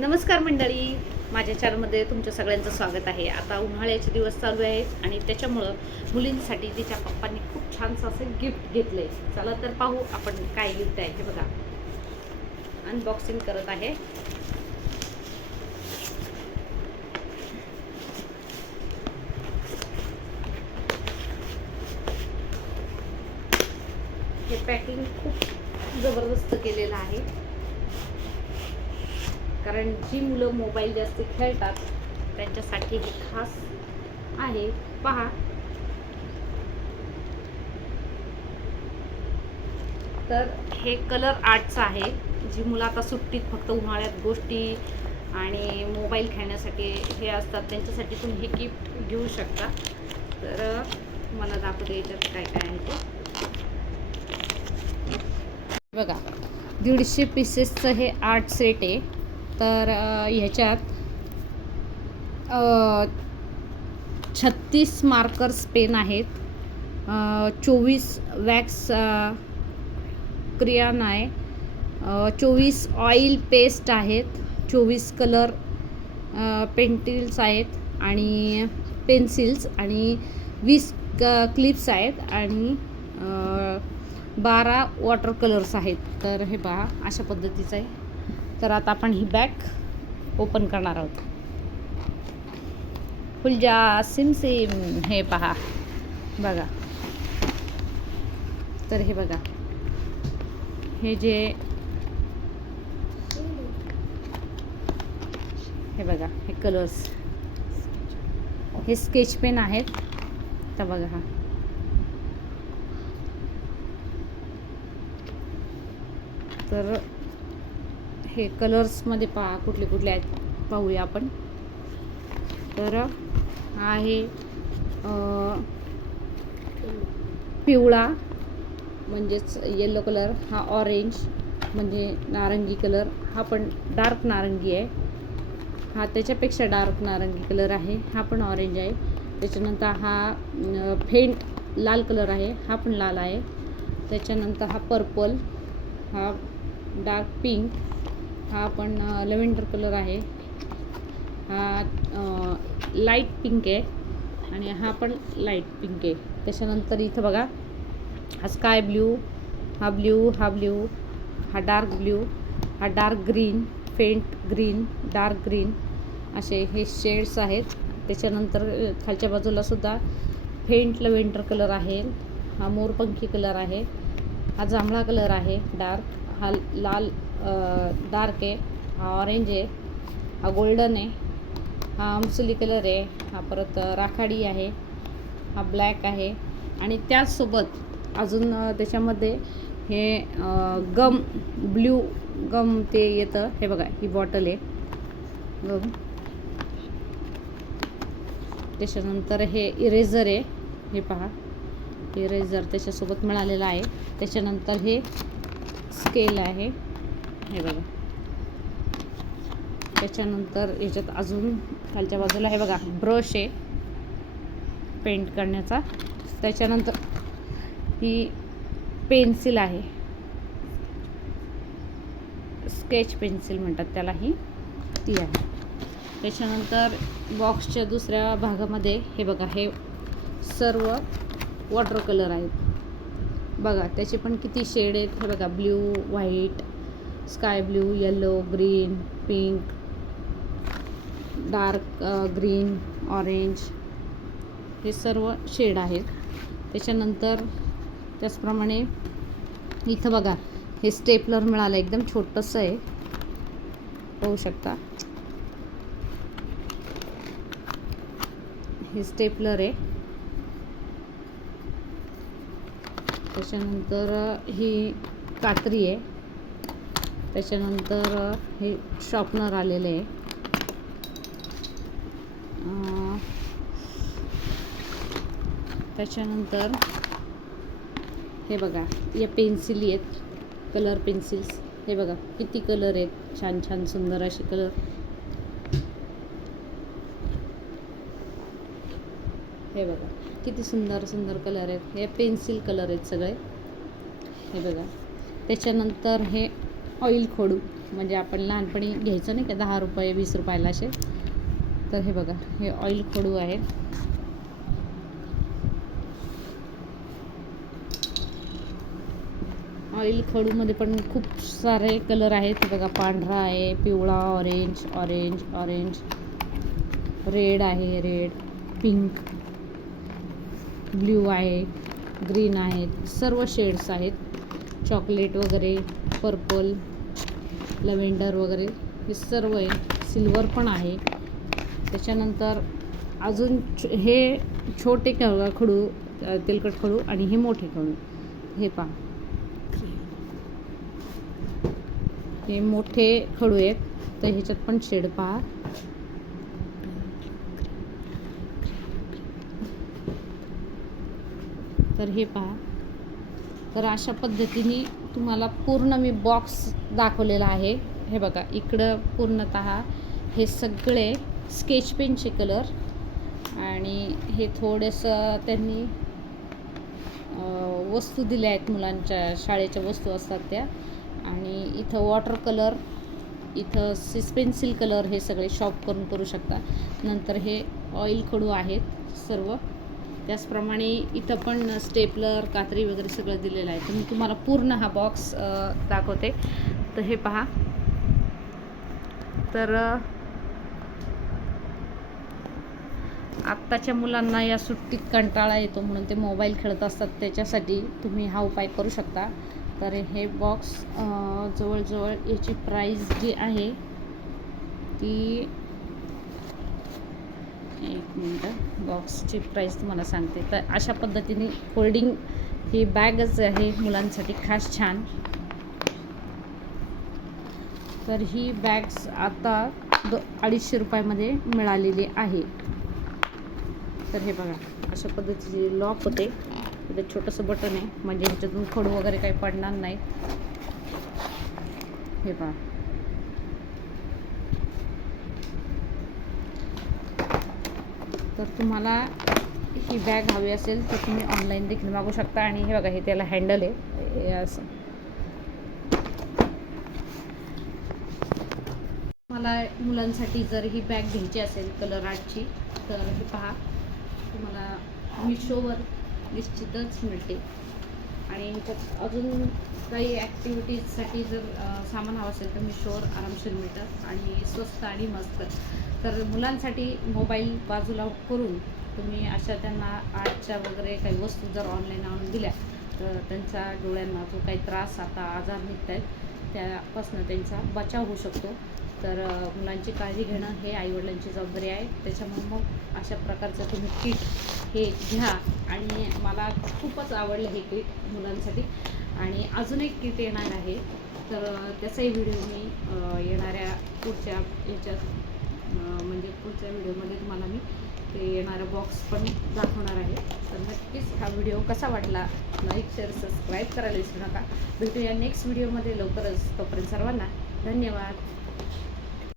नमस्कार मंडळी, माझ्या चॅनलमध्ये तुमच्या सगळ्यांचं स्वागत आहे. आता उन्हाळ्याचे दिवस चालू आहेत आणि त्याच्यामुळं मुलींसाठी तिच्या पप्पांनी खूप छानसं असं गिफ्ट घेतलं आहे. चला तर पाहू आपण काय गिफ्ट आहे. हे बघा, अनबॉक्सिंग करत आहे. हे पॅकिंग खूप जबरदस्त केलेलं आहे, कारण जी मुलं मोबाईल जास्त खेळतात त्यांच्यासाठी हे खास आहे. पहा, तर हे कलर आर्टचं आहे. जी मुलं आता सुट्टीत फक्त उन्हाळ्यात गोष्टी आणि मोबाईल खेळण्यासाठी हे असतात, त्यांच्यासाठी तुम्ही हे गिफ्ट घेऊ शकता. तर मला दाखवते याच्यात काय काय आहे ते. बघा, 150 पीसेसचं हे आर्ट सेट आहे. तर ह्याच्यात 36 मार्कर्स पेन आहेत, 24 वॅक्स क्रियान आहे, 24 ऑइल पेस्ट आहेत, 24 कलर पेन्सिल्स आहेत आणि पेन्सिल्स आणि 20 क्लिप्स आहेत आणि 12 वॉटर कलर्स आहेत. तर हे पहा, अशा पद्धतीचं आहे. तर आता आपण ही बॅग ओपन करणार आहोत. फुलजा सिम सिम, हे पहा बघा. तर हे बघा, हे जे हे बघा, हे कलर्स, हे स्केच पेन आहेत. तर बघा, हा तर हे कलर्समध्ये पहा कुठले कुठले आहेत पाहूया आपण. तर हा आहे पिवळा म्हणजेच येलो कलर, हा ऑरेंज म्हणजे नारंगी कलर, हा पण डार्क नारंगी आहे, हा त्याच्यापेक्षा डार्क नारंगी कलर आहे, हा पण ऑरेंज आहे. त्याच्यानंतर हा फेंट लाल कलर आहे, हा पण लाल आहे. त्याच्यानंतर हा पर्पल, हा डार्क पिंक, हा पण लव्हेंडर कलर आहे, हा लाईट पिंक आहे आणि हा पण लाईट पिंक आहे. त्याच्यानंतर इथं बघा, हा स्काय ब्ल्यू, हा ब्ल्यू, हा ब्ल्यू, हा डार्क ब्ल्यू, हा dark green, faint green, dark green, असे हे शेड्स आहेत. त्याच्यानंतर खालच्या बाजूला सुद्धा फेंट लव्हेंडर कलर आहे, हा मोरपंखी कलर आहे, हा जांभळा कलर आहे डार्क, हा लाल डार्क आहे, हा ऑरेंज आहे, हा गोल्डन आहे, हा मसुली कलर आहे, हा परत राखाडी आहे, हा ब्लॅक आहे. आणि त्याचसोबत अजून त्याच्यामध्ये हे गम, ब्ल्यू गम ते येतं. हे बघा, ही बॉटल आहे गम. त्याच्यानंतर हे इरेझर आहे, हे पहा, इरेझर त्याच्यासोबत मिळालेलं आहे. त्याच्यानंतर हे स्केल आहे, हे बघा. त्याच्यानंतर याच्यात अजून खालच्या बाजूला हे बघा, ब्रश आहे पेंट करण्याचा. त्याच्यानंतर ही पेन्सिल आहे, स्केच पेन्सिल म्हणतात त्याला, ही ती आहे. त्याच्यानंतर बॉक्सच्या दुसऱ्या भागामध्ये हे बघा, हे सर्व वॉटर कलर आहेत. बघा, त्याचे पण किती शेड आहेत. हे बघा, blue, white, sky blue, yellow, green, pink, dark green, orange, हे सर्व शेड आहेत. त्याच्यानंतर त्याचप्रमाणे इथं बघा, हे स्टेपलर मिळालं, एकदम छोटंसं आहे, पाहू शकता. हे स्टेपलर आहे. त्याच्यानंतर ही कात्री आहे. त्याच्यानंतर हे शॉर्पनर आलेलं आहे. त्याच्यानंतर हे बघा, या पेन्सिली आहेत, कलर पेन्सिल्स. हे बघा किती कलर आहेत, छान छान सुंदर असे कलर. हे बघा किती सुंदर सुंदर कलर आहेत. हे पेन्सिल कलर आहेत सगळे, हे बघा. त्याच्यानंतर हे ऑइल खडू, म्हणजे आपण लहानपणी घ्यायचं नाही का 10 रुपये 20 रुपयाला असे. तर हे बघा, हे ऑइल खडू आहे. ऑइल खडूमध्ये पण खूप सारे कलर आहेत. हे बघा, पांढरा आहे, पिवळा, ऑरेंज ऑरेंज ऑरेंज, रेड आहे, रेड, पिंक, ब्ल्यू आहे, ग्रीन आहेत, सर्व शेड्स आहेत. चॉकलेट वगैरे, पर्पल, लव्हेंडर वगैरे हे सर्व आहे. सिल्वर पण आहे. त्याच्यानंतर अजून हे छोटे खडू, तेलकट खडू, आणि हे मोठे खडू. हे पहा, हे मोठे खडू आहेत. तर ह्याच्यात पण शेड पहा. तर हे पहा. तर अशा पद्धतीने तुम्हाला पूर्ण मी बॉक्स दाखवलेला आहे. हे बघा, इकडं पूर्णतः हे सगळे स्केच पेनचे कलर, आणि हे थोडंसं त्यांनी वस्तू दिल्या आहेत, मुलांच्या शाळेच्या वस्तू असतात त्या. आणि इथं वॉटर कलर, इथं पेन्सिल कलर, हे सगळे शॉप करून करू शकता. नंतर हे ऑइल खडू आहेत सर्व. त्याचप्रमाणे इथं पण स्टेपलर, कात्री वगैरे सगळं दिलेलं आहे. तर मी तुम्हाला पूर्ण हा बॉक्स दाखवते. तर हे पहा. तर आत्ताच्या मुलांना या सुट्टीत कंटाळा येतो म्हणून ते मोबाईल खेळत असतात, त्याच्यासाठी तुम्ही हा उपाय करू शकता. तर हे बॉक्स जवळजवळ याची प्राईस जी आहे ती, एक मिनटं, बॉक्सची प्राईस तुम्हाला सांगते. तर अशा पद्धतीने फोल्डिंग ही बॅगच आहे मुलांसाठी खास छान. तर ही बॅग्स आता 250 रुपयामध्ये मिळालेली आहे. तर हे बघा, अशा पद्धतीचे लॉक होते. इथं छोटंसं बटन आहे, म्हणजे ह्याच्यातून खडू वगैरे काही पडणार नाही. हे पहा. तर तुम्हाला ही बॅग हवी असेल तर तुम्ही ऑनलाईन देखील मागवू शकता. आणि हे बघा, हे त्याला हँडल आहे, हे असं. मला मुलांसाठी जर ही बॅग घ्यायची असेल कलर आर्टची, तर हे पहा, तुम्हाला मिशोवर निश्चितच मिळते. आणि ह्याच्यात अजून काही ॲक्टिव्हिटीजसाठी जर सामान हवं असेल तर मिशोवर आरामशीर मिळतं, आणि स्वस्त आणि मस्त. तर मुलांसाठी मोबाईल बाजूला करून तुम्ही अशा त्यांना आर्टच्या वगैरे काही वस्तू जर ऑनलाईन आणून दिल्या, तर त्यांच्या डोळ्यांना जो काही त्रास, आता आजार निघत आहेत, त्यापासून त्यांचा बचाव होऊ शकतो. तर मुलांची काळजी घेणं हे आईवडिलांची जबाबदारी आहे. त्याच्यामुळे मग अशा प्रकारचं तुम्ही किट हे घ्या. आणि मला खूपच आवडलं हे किट मुलांसाठी. आणि अजून एक किट येणार आहे, तर त्याचाही व्हिडिओ मी येणाऱ्या पुढच्या याच्यात, म्हणजे पुढच्या व्हिडिओमध्ये तुम्हाला मी ते येणारा बॉक्स पण दाखवणार आहे. तर नक्कीच हा व्हिडिओ कसा वाटला, लाईक, शेअर, सबस्क्राईब करायला विसरू नका. भेटूया नेक्स्ट व्हिडिओमध्ये लवकरच. तोपर्यंत सर्वांना धन्यवाद.